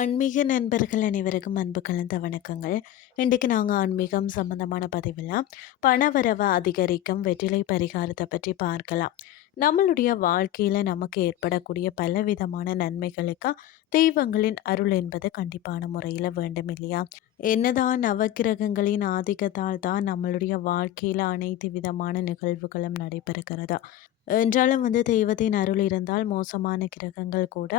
ஆன்மீக நண்பர்கள் அனைவருக்கும் அன்பு கலந்த வணக்கங்கள். இன்றைக்கு நாங்கள் ஆன்மீகம் சம்பந்தமான பதிவில் பணவரவை அதிகரிக்கும் வெற்றிலை பரிகாரத்தை பற்றி பார்க்கலாம். நம்மளுடைய வாழ்க்கையில் நமக்கு ஏற்படக்கூடிய பலவிதமான நன்மைகளுக்கு தெய்வங்களின் அருள் என்பது கண்டிப்பான முறையில் வேண்டும் இல்லையா? என்னதான் நவக்கிரகங்களின் ஆதிக்கத்தால் தான் நம்மளுடைய வாழ்க்கையில் அனைத்து விதமான நிகழ்வுகளும் நடைபெறுகிறதா? என்றாலும் வந்து தெய்வத்தின் அருள் இருந்தால் மோசமான கிரகங்கள் கூட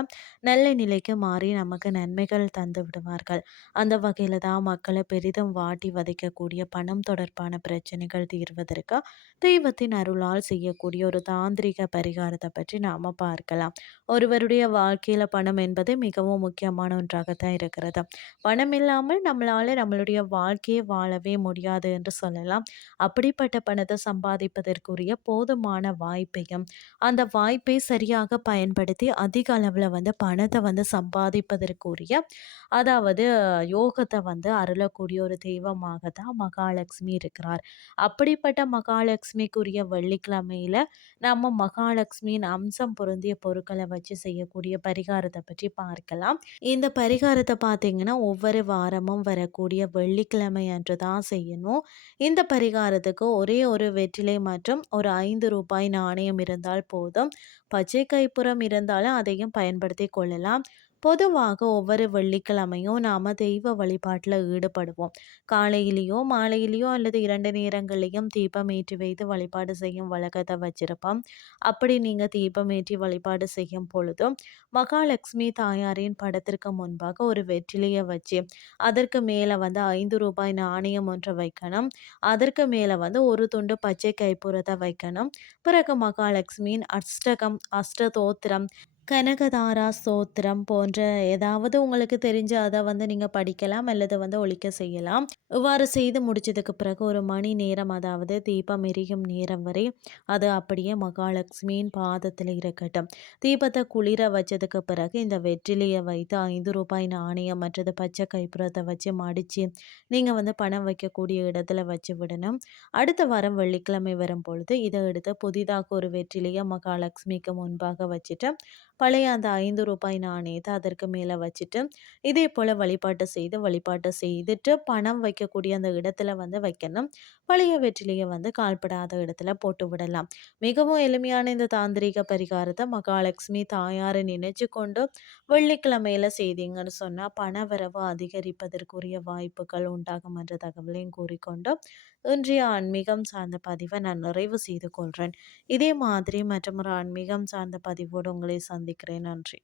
நல்ல நிலைக்கு மாறி நமக்கு நன்மைகள் தந்து விடுவார்கள். அந்த வகையில் தான் மக்களை பெரிதும் வாட்டி வதைக்கக்கூடிய பணம் தொடர்பான பிரச்சனைகள் தீர்வதற்கு தெய்வத்தின் அருளால் செய்யக்கூடிய ஒரு தாந்திரிக பரிகாரத்தை பற்றி நாம் பார்க்கலாம். ஒருவருடைய வாழ்க்கையில் பணம் என்பது மிகவும் முக்கியமான ஒன்றாகத்தான் இருக்கிறது. பணம் இல்லாமல் நம்மளால் நம்மளுடைய வாழ்க்கையை வாழவே முடியாது என்று சொல்லலாம். அப்படிப்பட்ட பணத்தை சம்பாதிப்பதற்குரிய போதுமான வாய்ப்பையும் அந்த வாய்ப்பை சரியாக பயன்படுத்தி அதிக அளவில் வந்து பணத்தை வந்து சம்பாதிப்பதற்குரிய அதாவது யோகத்தை வந்து அருளக்கூடிய ஒரு தெய்வமாக தான் மகாலட்சுமி இருக்கிறார். அப்படிப்பட்ட மகாலட்சுமிக்குரிய வெள்ளிக்கிழமையில் நம்ம மகாலட்சுமியின் அம்சம் பொருந்திய பொருட்களை வச்சு செய்யக்கூடிய பரிகாரத்தை பற்றி பார்க்கலாம். இந்த பரிகாரத்தை பார்த்தீங்கன்னா ஒவ்வொரு வாரமும் வரக்கூடிய வெள்ளிக்கிழமை அன்று தான் செய்யணும். இந்த பரிகாரத்துக்கு ஒரே ஒரு வெற்றிலை மற்றும் ஒரு ஐந்து ரூபாய் நாணயம் இருந்தால் போதும். பச்சை கைப்புறம் இருந்தாலும் அதையும் பயன்படுத்தி கொள்ளலாம். பொதுவாக ஒவ்வொரு வெள்ளிக்கிழமையும் நாம் தெய்வ வழிபாட்டில் ஈடுபடுவோம். காலையிலேயோ மாலையிலேயோ அல்லது இரண்டு நேரங்களையும் தீபம் ஏற்றி வைத்து வழிபாடு செய்யும் வழக்கத்தை வச்சிருப்போம். அப்படி நீங்கள் தீபம் ஏற்றி வழிபாடு செய்யும் பொழுதும் மகாலட்சுமி தாயாரின் படத்திற்கு முன்பாக ஒரு வெற்றிலையை வச்சு அதற்கு மேலே வந்து ஐந்து ரூபாய் நாணயம் ஒன்று வைக்கணும். அதற்கு மேலே வந்து ஒரு துண்டு பச்சை கைப்புறத்தை வைக்கணும். பிறகு மகாலட்சுமியின் அஷ்டகம் அஷ்டதோத்திரம் கனகதாரா ஸ்தோத்திரம் போன்ற ஏதாவது உங்களுக்கு தெரிஞ்ச அதை வந்து நீங்கள் படிக்கலாம் அல்லது வந்து ஒழிக்க செய்யலாம். இவ்வாறு செய்து முடிச்சதுக்கு பிறகு ஒரு மணி நேரம் அதாவது தீபம் எரியும் நேரம் வரை அது அப்படியே மகாலட்சுமியின் பாதத்தில் இருக்கட்டும். தீபத்தை குளிர வச்சதுக்கு பிறகு இந்த வெற்றிலையை வைத்து ஐந்து ரூபாய் நாணயம் மற்றது பச்சை கைப்புறத்தை வச்சு மடித்து நீங்கள் வந்து பணம் வைக்கக்கூடிய இடத்துல வச்சு விடணும். அடுத்த வாரம் வெள்ளிக்கிழமை வரும் பொழுது இதை எடுத்து புதிதாக ஒரு வெற்றிலையை மகாலட்சுமிக்கு முன்பாக வச்சுட்டு பழைய அந்த ஐந்து ரூபாய் நாணயத்தை அதற்கு மேலே வச்சுட்டு இதே போல் வழிபாட்டை செய்து வழிபாட்டை செய்துட்டு பணம் வைக்கக்கூடிய அந்த இடத்துல வந்து வைக்கணும். பழைய வெற்றிலையை வந்து கால்படாத இடத்துல போட்டு விடலாம். மிகவும் எளிமையான இந்த தாந்திரிக பரிகாரத்தை மகாலட்சுமி தாயாரை நினைச்சு கொண்டு வெள்ளிக்கிழமையில செய்தீங்கன்னு சொன்னால் பண வரவு அதிகரிப்பதற்குரிய வாய்ப்புகள் உண்டாகும் என்ற தகவலையும் கூறிக்கொண்டு இன்றைய ஆன்மீகம் சார்ந்த பதிவை நான் நிறைவு செய்து கொள்கிறேன் இதே மாதிரி மற்றும் ஒரு ஆன்மீகம் சார்ந்த பதிவோடு உங்களை சந்திக்கிறேன். நன்றி.